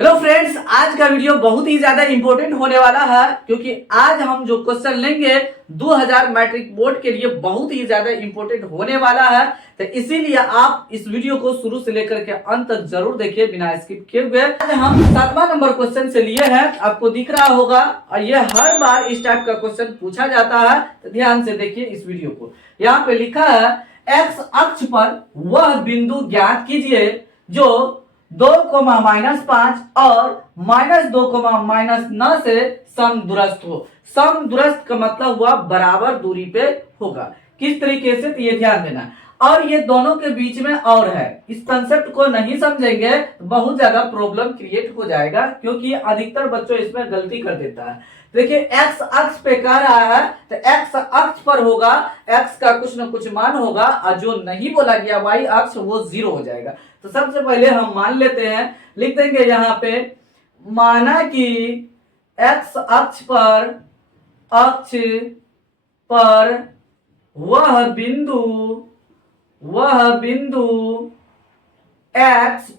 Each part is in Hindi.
हेलो फ्रेंड्स, आज का वीडियो बहुत ही ज्यादा इंपॉर्टेंट होने वाला है क्योंकि आज हम जो क्वेश्चन लेंगे 2000 मैट्रिक बोर्ड के लिए बहुत ही ज्यादा इंपॉर्टेंट होने वाला है। तो इसीलिए आप इस वीडियो को शुरू से लेकर के अंत तक जरूर देखिए बिना स्किप किए हुए। आज हम 7वां नंबर क्वेश्चन से लिए हैं, आपको दिख रहा होगा और ये हर बार इस टाइप का क्वेश्चन पूछा जाता है। तो ध्यान से देखिए इस वीडियो को। यहाँ पे लिखा है एक्स अक्ष पर वह बिंदु ज्ञात कीजिए जो 2,-5 और -2,-9 से समदूरस्थ हो। समदूरस्थ का मतलब हुआ बराबर दूरी पे होगा। किस तरीके से, तो ये ध्यान देना। और ये दोनों के बीच में और है, इस कंसेप्ट को नहीं समझेंगे तो बहुत ज्यादा प्रॉब्लम क्रिएट हो जाएगा क्योंकि अधिकतर बच्चों इसमें गलती कर देता है। देखिए एक्स अक्ष पे कह रहा है तो एक्स अक्ष पर होगा, एक्स का कुछ न कुछ मान होगा और जो नहीं बोला गया वाई अक्ष वो 0 हो जाएगा। तो सबसे पहले हम मान लेते हैं, लिख देंगे यहाँ पे माना कि एक्स अक्ष पर वह बिंदु x,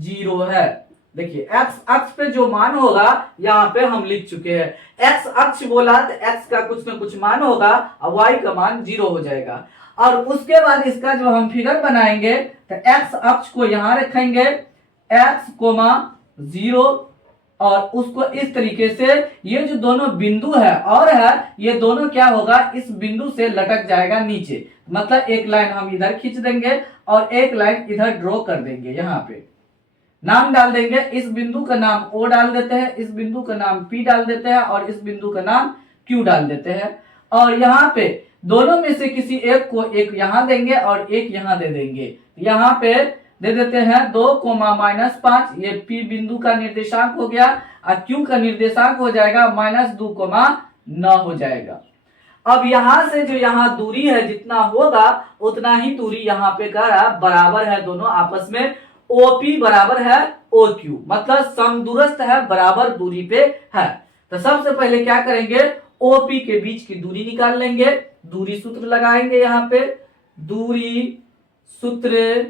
0 है। देखिए x अक्ष पे जो मान होगा यहाँ पे हम लिख चुके हैं। x अक्ष बोला तो x का कुछ न कुछ मान होगा और y का मान 0 हो जाएगा। और उसके बाद इसका जो हम फिगर बनाएंगे तो x अक्ष को यहाँ रखेंगे x, 0 और उसको इस तरीके से ये जो दोनों बिंदु है और है ये दोनों क्या होगा, इस बिंदु से लटक जाएगा नीचे। मतलब एक लाइन हम इधर खींच देंगे और एक लाइन इधर ड्रॉ कर देंगे। यहाँ पे नाम डाल देंगे, इस बिंदु का नाम O डाल देते हैं, इस बिंदु का नाम P डाल देते हैं और इस बिंदु का नाम Q डाल देते हैं। और यहाँ पे दोनों में से किसी एक को एक यहाँ देंगे और एक यहाँ दे देंगे। यहाँ पे दे देते हैं 2,-5, ये P बिंदु का निर्देशांक हो गया और Q का निर्देशांक हो जाएगा -2,9 हो जाएगा। अब यहाँ से जो यहाँ दूरी है जितना होगा उतना ही दूरी यहाँ पे का बराबर है, दोनों आपस में OP बराबर है OQ, मतलब समदूरस्थ है, बराबर दूरी पे है। तो सबसे पहले क्या करेंगे, OP के बीच की दूरी निकाल लेंगे। दूरी सूत्र लगाएंगे, यहाँ पे दूरी सूत्र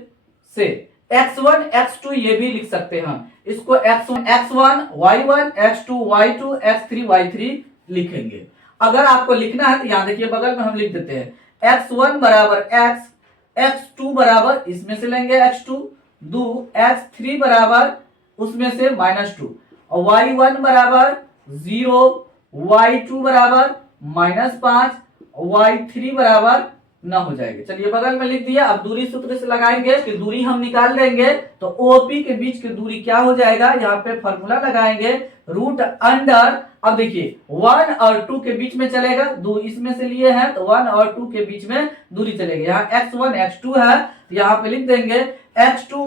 से x1 x2 ये भी लिख सकते हैं हम, इसको x1 y1 x2 y2 x3 y3 लिखेंगे। अगर आपको लिखना है तो यहाँ देखिए बगल में हम लिख देते हैं x1 बराबर x, x2 बराबर इसमें से लेंगे x2 2, x3 बराबर उसमें से -2 और y1 बराबर 0, y2 बराबर -5, y3 बराबर 9 हो जाएगा। चलिए बगल में लिख दिया। अब दूरी सूत्र से लगाएंगे कि दूरी हम निकाल लेंगे तो OP के बीच की दूरी क्या हो जाएगा, यहाँ पे फॉर्मूला लगाएंगे रूट अंडर। अब देखिए 1 और 2 के बीच में चलेगा, 2 इसमें से लिए हैं तो 1 और 2 के बीच में दूरी चलेगी। यहाँ x1 x2 है तो यहाँ पे लिख देंगे x2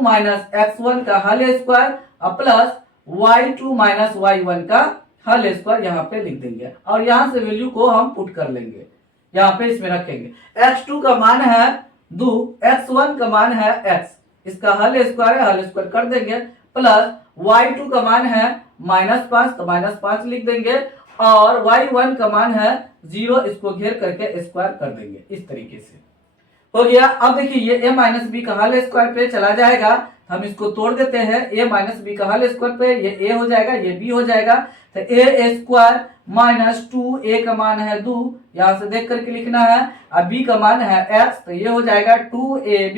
x1 का whole square plus y2 y1 का होल स्क्वायर यहाँ पे लिख देंगे और यहाँ से वैल्यू को हम पुट कर लेंगे, यहाँ पे इसमें रखेंगे। x2 का मान है 2, x1 का मान है x, इसका होल स्क्वायर कर देंगे प्लस y2 का मान है -5 तो -5 लिख देंगे और y1 का मान है 0, इसको घेर करके स्क्वायर कर देंगे। इस तरीके से हो गया। अब देखिए ये a माइनस बी का होल स्क्वायर पे चला जाएगा, हम इसको तोड़ देते हैं। a माइनस बी का होल स्क्वायर पे ये a हो जाएगा, ये b हो जाएगा। तो a स्क्वायर -2, a का मान है 2, यहाँ से देख करके लिखना है, और b का मान है x, तो ये हो जाएगा 2ab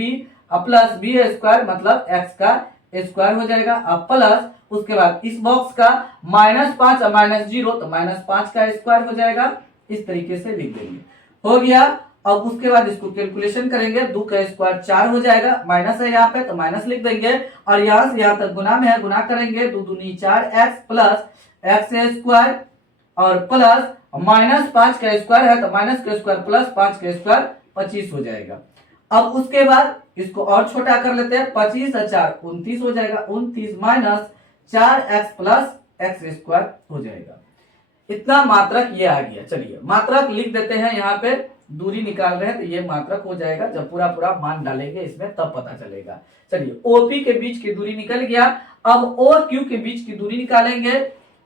प्लस b स्क्वायर मतलब x का स्क्वायर हो जाएगा। अब प्लस उसके बाद इस बॉक्स का -5 और -0 तो -5 का स्क्वायर हो जाएगा। इस तरीके से लिख देंगे, हो गया। अब उसके बाद इसको कैलकुलेशन करेंगे, 2 का स्क्वायर 4 हो जाएगा, माइनस है यहाँ पे तो माइनस लिख देंगे और यहाँ से यहाँ तक गुना में है, गुना करेंगे 2 दूनी 4x प्लस x स्क्वायर और प्लस -5 का स्क्वायर है तो माइनस का स्क्वायर प्लस 5 का स्क्वायर 25 हो जाएगा। अब उसके बाद इसको और छोटा कर लेते हैं, 25 और 4 29 हो जाएगा, 29 minus 4x plus x square हो जाएगा। इतना मात्रक ये आ गया। चलिए मात्रक लिख देते हैं, यहाँ पे दूरी निकाल रहे हैं तो ये मात्रक हो जाएगा। जब पूरा पूरा मान डालेंगे इसमें तब पता चलेगा। चलिए OP के बीच की दूरी निकल गया। अब OQ के बीच की दूरी निकालेंगे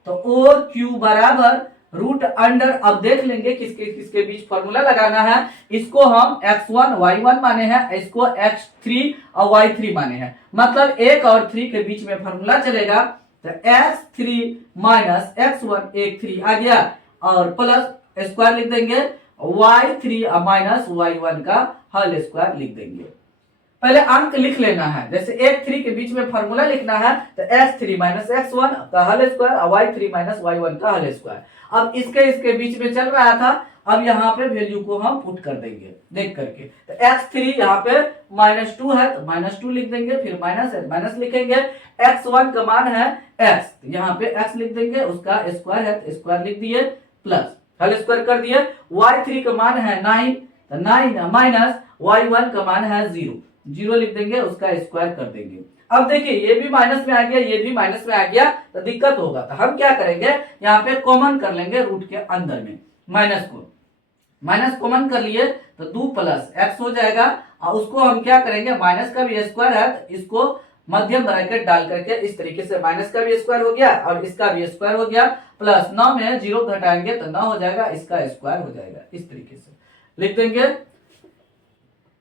तो OQ बराबर रूट अंडर, अब देख लेंगे किसके किसके बीच फॉर्मूला लगाना है। इसको हम x1 y1 माने हैं, इसको x3 और y3 माने हैं, मतलब 1 और 3 के बीच में फॉर्मूला चलेगा। तो x3 माइनस x1 एक 3 आ गया और प्लस स्क्वायर लिख देंगे, y3 माइनस y1 का होल स्क्वायर लिख देंगे। पहले अंक लिख लेना है, जैसे 1 3 के बीच में फॉर्मूला लिखना है तो x3 माइनस x1 का होल स्क्वायर और y3 माइनस y1 का होल स्क्वायर। अब इसके इसके बीच में चल रहा था, अब यहाँ पे वैल्यू को हम पुट कर देंगे देख करके। तो x3 यहाँ पे -2 है तो -2 लिख देंगे, फिर माइनस है माइनस लिखेंगे। x1 का मान है x, यहाँ पे x लिख देंगे, उसका स्क्वायर है तो स्क्वायर लिख दिए, प्लस होल स्क्वायर कर दिए। y3 का मान है 9 तो 9 माइनस y1 का मान है 0 लिख देंगे, उसका स्क्वायर कर देंगे। अब देखिए ये भी माइनस में आ गया, ये भी माइनस में आ गया तो दिक्कत होगा, तो हम क्या करेंगे यहाँ पे कॉमन कर लेंगे रूट के अंदर में, माइनस कॉमन कर लिए तो 2 प्लस x हो जाएगा। और उसको हम क्या करेंगे, माइनस का भी स्क्वायर है तो इसको मध्यम ब्रैकेट डाल करके इस तरीके से माइनस का भी स्क्वायर हो गया और इसका भी स्क्वायर हो गया, प्लस 9 में 0 घटाएंगे तो 9 हो जाएगा, इसका स्क्वायर हो जाएगा, इस तरीके से लिख देंगे।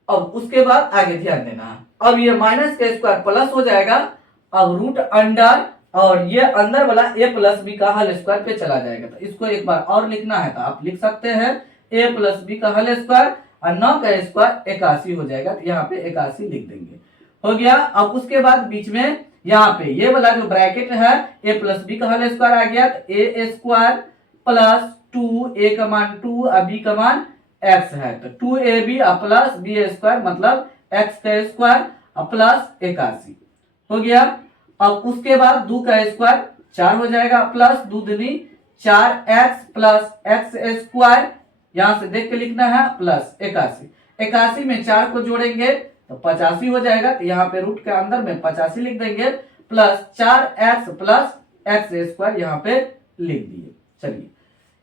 अब उसके बाद आगे ध्यान देना है, अब ये माइनस का स्क्वायर प्लस हो जाएगा, अब रूट अंडर और ये अंदर वाला a प्लस बी का होल स्क्वायर पे चला जाएगा। तो इसको एक बार और लिखना है तो आप लिख सकते हैं a प्लस बी का होल स्क्वायर और 9 का स्क्वायर 81 हो जाएगा, तो यहाँ पे 81 लिख देंगे, हो गया। अब उसके बाद बीच में यहाँ पे ये वाला जो ब्रैकेट है a प्लस बी का होल स्क्वायर आ गया, तो a स्क्वायर प्लस 2 a का मान 2 और b का मान x है, तो 2ab प्लस b स्क्वायर मतलब x का स्क्वायर प्लस 81 हो गया। अब उसके बाद 2 का स्क्वायर 4 हो जाएगा, प्लस 2 दूनी 4x प्लस x स्क्वायर, यहां से देख के लिखना है, प्लस 81 में 4 को जोड़ेंगे तो 85 हो जाएगा, तो यहाँ पे रूट के अंदर में 85 लिख देंगे, plus 4x plus x square यहाँ पे लिख दिए। चलिए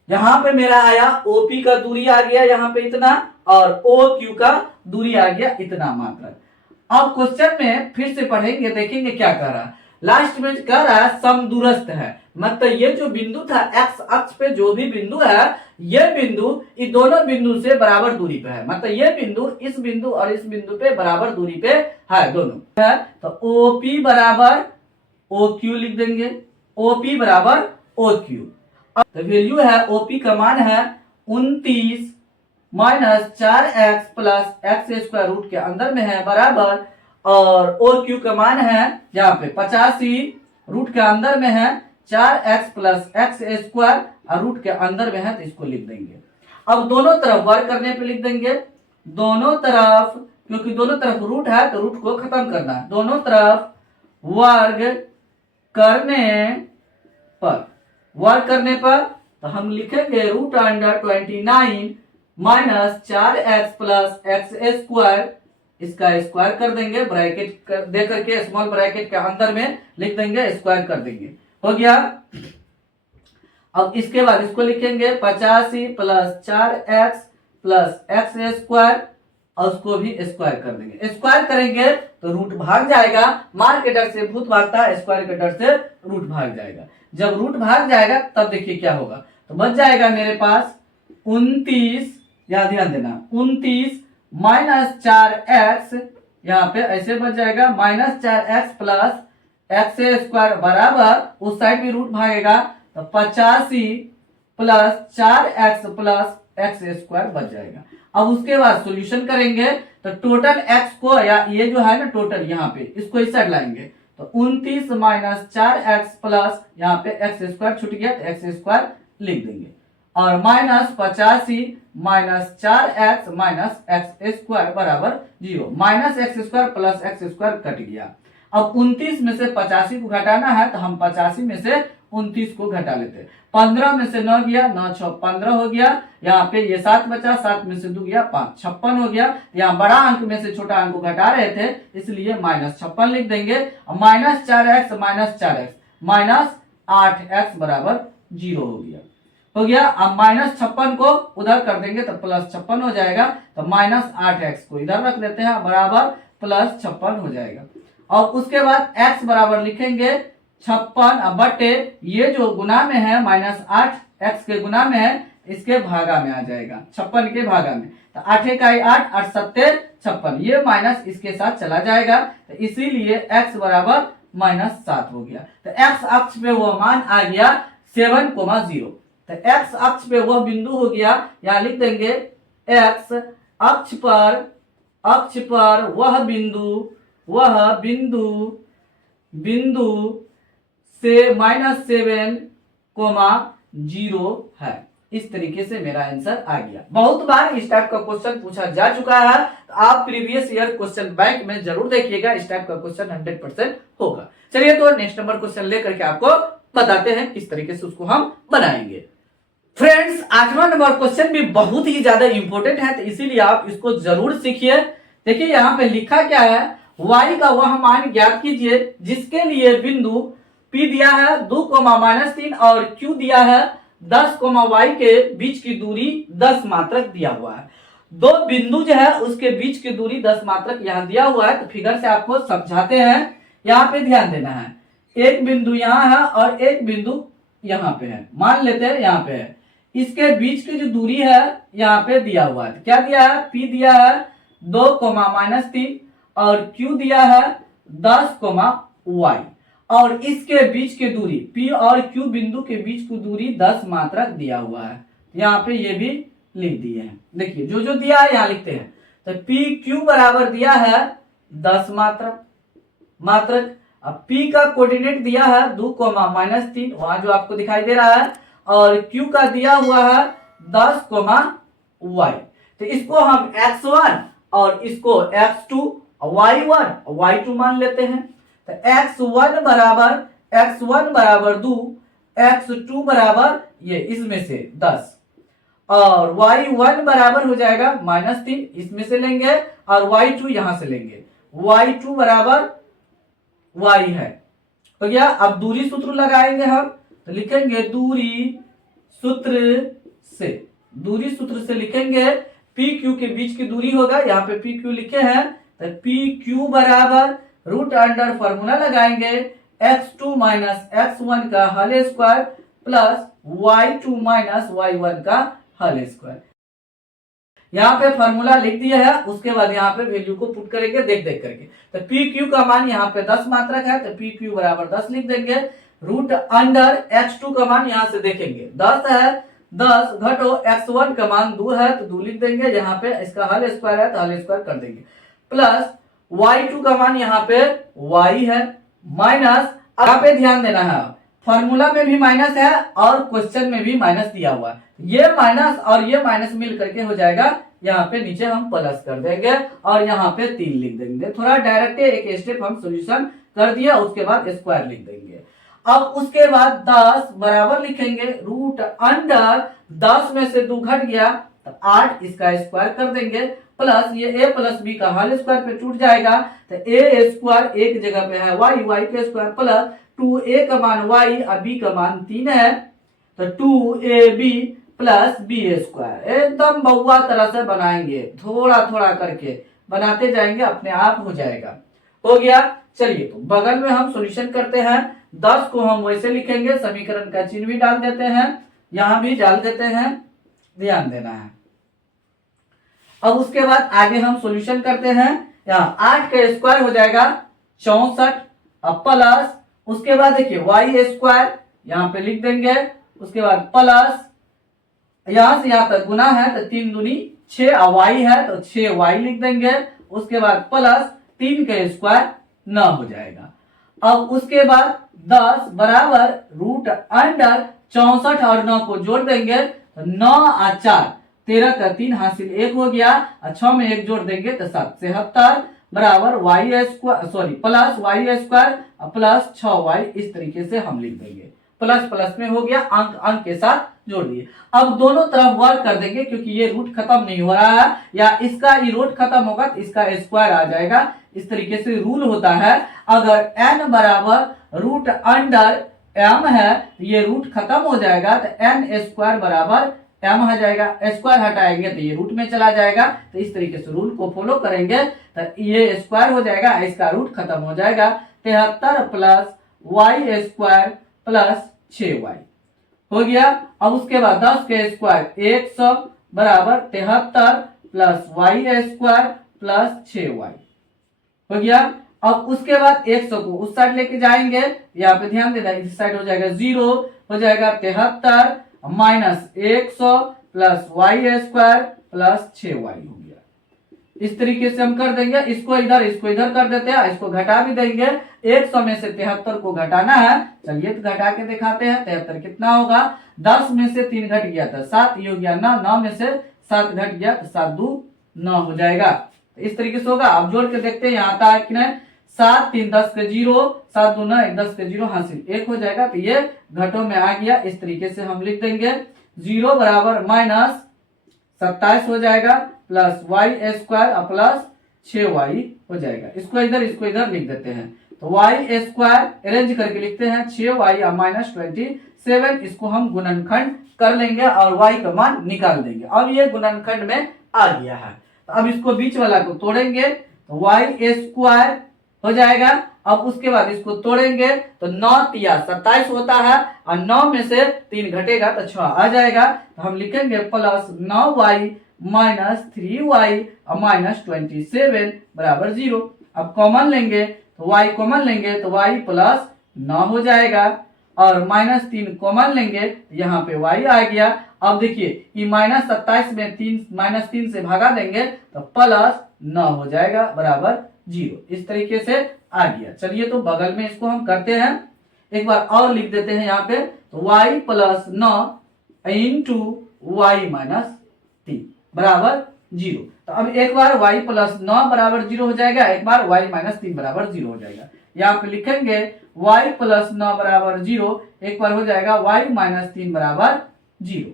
यहाँ पे मेरा आया OP का दूरी आ गया यहाँ पे इतना और OQ का दूरी आ गया इतना मात्र। अब क्वेश्चन में फिर से पढ़ेंगे, देखेंगे क्या कर रहा है। लास्ट में कह रहा है समदूरस्थ है, मतलब ये जो बिंदु था x अक्ष पे जो भी बिंदु है, ये बिंदु इस दोनों बिंदु से बराबर दूरी पे है, मतलब ये बिंदु इस बिंदु और इस बिंदु पे बराबर दूरी पे है दोनों है। तो OP बराबर OQ लिख देंगे, OP बराबर OQ। तो वैल्यू है OP का मान है 29 minus 4x plus x square root के अंदर में है बराबर, और OQ का मान है यहाँ पे 85 रूट के अंदर में है 4x प्लस x स्क्वायर और रूट के अंदर में है, तो इसको लिख देंगे। अब दोनों तरफ वर्ग करने पे लिख देंगे, दोनों तरफ, क्योंकि दोनों तरफ रूट है तो रूट को खत्म करना है, दोनों तरफ वर्ग करने पर तो हम लिखेंगे root under 29 minus 4x plus x square, इसका स्क्वायर कर देंगे, ब्रैकेट दे करके स्मॉल ब्रैकेट के अंदर में लिख देंगे, स्क्वायर कर देंगे, हो गया। अब इसके बाद इसको लिखेंगे 85 plus 4x plus x square और उसको भी स्क्वायर कर देंगे। स्क्वायर करेंगे तो रूट भाग जाएगा, मार के डर से भूत भागता है, स्क्वायर के डर से रूट भाग जाएगा। जब रूट भाग जाएगा तब देखिए क्या होगा, तो बच जाएगा मेरे पास 29, यहाँ ध्यान देना, 29 माइनस 4x, यहाँ पे ऐसे बच जाएगा minus 4x plus x square बराबर, उस साइड भी रूट भागेगा तो 85 plus 4x plus x square बच जाएगा। अब उसके बाद सॉल्यूशन करेंगे तो टोटल x को, या ये जो है ना टोटल यहाँ पे, इसको इस साइड लाएंगे तो 29 माइनस 4x प्लस यहाँ पे x स्क्वायर छूट गया तो x स्क्वायर लिख देंगे, और minus 85 minus 4x minus x square बराबर 0, minus x square plus x square cut गया। अब 29 में से 85 को घटाना है तो हम 85 में से 29 को घटा लेते हैं, 15 में से 9 गया, 9 6 15 हो गया, यहाँ पे ये 7 बचा, 7 में से 2 गया 5, 56 हो गया। यहाँ बड़ा अंक में से छोटा अंक को घटा रहे थे इसलिए माइनस 56 लिख देंगे, minus 4x minus 4x minus 8x बराबर 0 हो गया। अब माइनस 56 को उधर कर देंगे तो प्लस 56 हो जाएगा, तो माइनस 8x को इधर रख देते हैं बराबर प्लस 56 हो जाएगा। और उसके बाद x बराबर लिखेंगे 56 बटे ये जो गुना में है -8 x के गुना में है, इसके भागा में आ जाएगा, 56 के भागा में। तो 8 का 8, 8 सत्ते 56, ये माइनस इसके साथ चला जाएगा, तो इसीलिए x बराबर -7 हो गया। तो x अक्ष पे वह मान आ गया 7,0। तो x अक्ष पे वह बिंदु हो गया, यहाँ लिख देंगे x अक्ष पर वह बिंदु से -7,0 है। इस तरीके से मेरा आंसर आ गया। बहुत बार इस टाइप का क्वेश्चन पूछा जा चुका है, तो आप प्रीवियस ईयर क्वेश्चन बैंक में जरूर देखिएगा, इस टाइप का क्वेश्चन 100% होगा। चलिए तो नेक्स्ट नंबर क्वेश्चन लेकर के आपको बताते हैं किस तरीके से उसको हम बनाएंगे। फ्रेंड्स, 8वां नंबर क्वेश्चन भी बहुत ही ज्यादा इंपॉर्टेंट है, तो इसीलिए आप इसको जरूर सीखिए। देखिए यहाँ पे लिखा क्या है, y का वह मान ज्ञात कीजिए जिसके लिए बिंदु P दिया है 2, -3 और Q दिया है 10, y के बीच की दूरी 10 मात्रक दिया हुआ है। दो बिंदु जो है उसके बीच की दूरी 10 मात्रक यहाँ दिया हुआ है। तो फिगर से आपको समझाते हैं, यहाँ पे ध्यान देना है। एक बिंदु यहाँ है और एक बिंदु यहाँ पे है, मान लेते हैं यहाँ पे है। इसके बीच की जो दूरी है यहाँ पे दिया हुआ है, क्या दिया है, P दिया है 2, -3 और Q दिया है 10, y और इसके बीच की दूरी P और Q बिंदु के बीच की दूरी 10 मात्रक दिया हुआ है। यहाँ पे ये भी लिख दिए हैं। देखिए जो जो दिया है यहाँ लिखते हैं। तो PQ बराबर दिया है 10 मात्रक। अब P का कोऑर्डिनेट दिया है 2, -3, वहां जो आपको दिखाई दे रहा है, और Q का दिया हुआ है 10, y। तो इसको हम x1 और इसको x2, y1 y2 मान लेते हैं। तो x1 बराबर 2, x2 बराबर ये इसमें से 10 और y1 बराबर हो जाएगा -3, इसमें से लेंगे और y2 यहां से लेंगे। y2 बराबर y है तो क्या, अब दूरी सूत्र लगाएंगे हम, तो लिखेंगे दूरी सूत्र से लिखेंगे PQ के बीच की दूरी होगा, यहाँ पे PQ लिखे हैं। तो PQ बराबर √ फॉर्मूला लगाएंगे x2 - x1 का whole square plus y2 - y1 का होल स्क्वायर। यहाँ पे फॉर्मूला लिख दिया है, उसके बाद यहाँ पे वैल्यू को पुट करेंगे देख करके। तो PQ का मान यहाँ पे 10 मात्रक है, तो PQ बराबर 10 लिख देंगे। √ x2 का मान यहाँ से देखेंगे 10 है, 10 घटो x1 का मान 2 है, तो 2 लिख देंगे। यहाँ पे इसका होल स्क्वायर है तो होल स्क्वायर कर देंगे, प्लस y2 का मान यहाँ पे y है, माइनस, यहाँ पे ध्यान देना है, फॉर्मूला में भी माइनस है और क्वेश्चन में भी माइनस दिया हुआ है। ये माइनस और ये माइनस मिल करके हो जाएगा, यहाँ पे नीचे हम प्लस कर देंगे और यहाँ पे 3 लिख देंगे। थोड़ा डायरेक्ट एक स्टेप हम सॉल्यूशन कर दिया, उसके बाद स्क्वायर लिख देंगे। अब उसके बाद 10 बराबर लिखेंगे √ 10 में से 2 घट गया तो 8, इसका स्क्वायर कर देंगे, प्लस ये a प्लस b का होल स्क्वायर पे टूट जाएगा। तो a स्क्वायर एक जगह पे है y के स्क्वायर प्लस 2a का मान y और b का मान 3 है, तो 2ab प्लस b स्क्वायर। एकदम बहुआ तरह से बनाएंगे, थोड़ा थोड़ा करके बनाते जाएंगे, अपने आप हो जाएगा। हो गया। चलिए तो बगल में हम सॉल्यूशन करते हैं। 10 को हम वैसे लिखेंगे, समीकरण का चिन्ह भी डाल देते हैं, यहां भी डाल देते हैं, ध्यान देना है। अब उसके बाद आगे हम सॉल्यूशन करते हैं। यहाँ 8 का स्क्वायर हो जाएगा 64, अब प्लस, उसके बाद देखिए y स्क्वायर यहाँ पे लिख देंगे, उसके बाद प्लस, यहां से यहां तक गुना है तो 3 दूनी 6 और y है तो 6y लिख देंगे, उसके बाद प्लस 3 का स्क्वायर 9 हो जाएगा। अब उसके बाद 10 बराबर √ 64 और 9 को जोड़ देंगे तो 9 और 4 13 का 3 हासिल 1 हो गया, 6 में 1 जोड़ देंगे तो 7 77 बराबर plus y square plus 6y। इस तरीके से हम लिख देंगे, प्लस प्लस में हो गया, अंक के साथ जोड़ दिए। अब दोनों तरफ वर्क कर देंगे क्योंकि ये रूट खत्म नहीं हो रहा है, या इसका ये रूट खत्म होगा तो इसका स्क्वायर आ जाएगा। इस तरीके से रूल होता है, अगर n बराबर √ है तो ये रूट खत्म हो जाएगा, तो n स्क्वायर बराबर m आ जाएगा, स्क्वायर हटाएंगे तो ये रूट में चला जाएगा। तो इस तरीके से रूल को फॉलो करेंगे तो ये स्क्वायर हो जाएगा, इसका रूट खत्म हो जाएगा। 73 plus y square plus 6y हो गया। अब उसके बाद 10 के स्क्वायर 100 बराबर 73 plus y square plus 6y हो गया। अब उसके बाद 100 को उस साइड लेके जाएंगे, यहाँ पे ध्यान देना, इस साइड हो जाएगा 0, हो जाएगा 73 minus 100 plus y square plus 6y हो गया। इस तरीके से हम कर देंगे, इसको इधर कर देते हैं, इसको घटा भी देंगे। 100 में से 73 को घटाना है, चलिए तो घटा के दिखाते हैं। 73 कितना होगा, 10 में से 3 घट गया था 7, ये हो गया 9, 9 में से 7 घट गया तो 7 2 9 हो जाएगा। तो इस तरीके से होगा। अब जोड़ के देखते हैं, यहाँ आता है कि नहीं, 7 3 10 के 0, 7 2 9 10 के 0 हासिल 1 हो जाएगा। तो ये घटों में आ गया। इस तरीके से हम लिख देंगे 0 बराबर माइनस 27 हो जाएगा plus y square plus 6y हो जाएगा। इसको इधर लिख देते हैं। तो वाई स्क्वायर अरेंज करके लिखते हैं 6y माइनस 27, इसको हम गुणनखंड कर लेंगे और y का मान निकाल देंगे। अब ये गुणनखंड में आ गया है। तो अब इसको बीच वाला को तोड़ेंगे तो वाई स्क्वायर हो जाएगा। अब उसके बाद इसको तोड़ेंगे तो 9 तिया 27 होता है और 9 में से 3 घटेगा तो 6 आ जाएगा। तो हम लिखेंगे plus 9y minus 3y minus 27 बराबर 0। अब कॉमन लेंगे तो y कॉमन लेंगे तो y प्लस 9 हो जाएगा और माइनस 3 कॉमन लेंगे, यहाँ पे y आ गया। अब देखिए कि माइनस 27 में माइनस 3 से भागा देंगे तो प्लस 9 हो जाएगा बराबर 0। इस तरीके से आ गया। चलिए तो बगल में इसको हम करते हैं, एक बार और लिख देते हैं यहाँ पे। तो y plus 9 into y minus 3 बराबर 0। तो अब एक बार y प्लस 9 बराबर 0 हो जाएगा, एक बार y माइनस 3 बराबर 0 हो जाएगा। यहाँ पे लिखेंगे y प्लस 9 बराबर 0, एक बार हो जाएगा y माइनस 3 बराबर 0।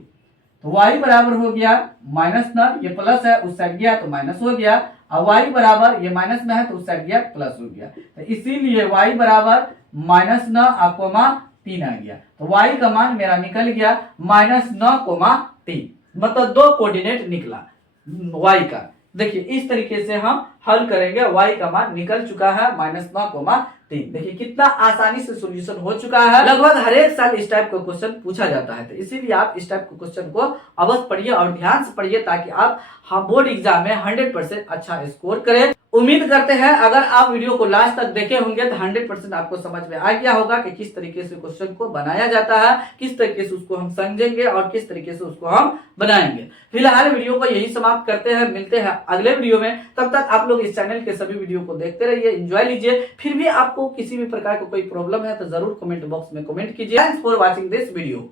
तो y बराबर हो गया माइनस 9, ये प्लस है उस साइड गया तो माइनस हो गया, और y बराबर ये माइनस में है तो उस साइड गया प्लस हो गया। तो इसीलिए y बराबर माइनस 9 कोमा 3 आ गया। तो y का मान मेरा निकल गया माइनस 9 कोमा 3, मतलब 2 कोऑर्डिनेट निकला y का। देखिए इस तरीके से हम हल करेंगे, y का मान निकल चुका है माइनस 9 कोमा 3। देखिए कितना आसानी से सॉल्यूशन हो चुका है। लगभग हर एक साल इस टाइप का क्वेश्चन पूछा जाता है, तो इसीलिए आप इस टाइप के क्वेश्चन को अवश्य पढ़िए और ध्यान से पढ़िए ताकि आप बोर्ड एग्जाम में 100% अच्छा स्कोर करें। उम्मीद करते हैं अगर आप वीडियो को लास्ट तक देखे होंगे तो 100% आपको समझ में आ गया होगा कि किस तरीके से क्वेश्चन को बनाया जाता है, किस तरीके से उसको हम समझेंगे और किस तरीके से उसको हम बनाएंगे। फिलहाल वीडियो को यही समाप्त करते हैं, मिलते हैं अगले वीडियो में। तब तक आप लोग इस चैनल के सभी वीडियो को देखते रहिए, एंजॉय लीजिए। फिर भी आपको किसी भी प्रकार का कोई प्रॉब्लम है तो जरूर कमेंट बॉक्स में कमेंट कीजिए। Thanks for watching this video.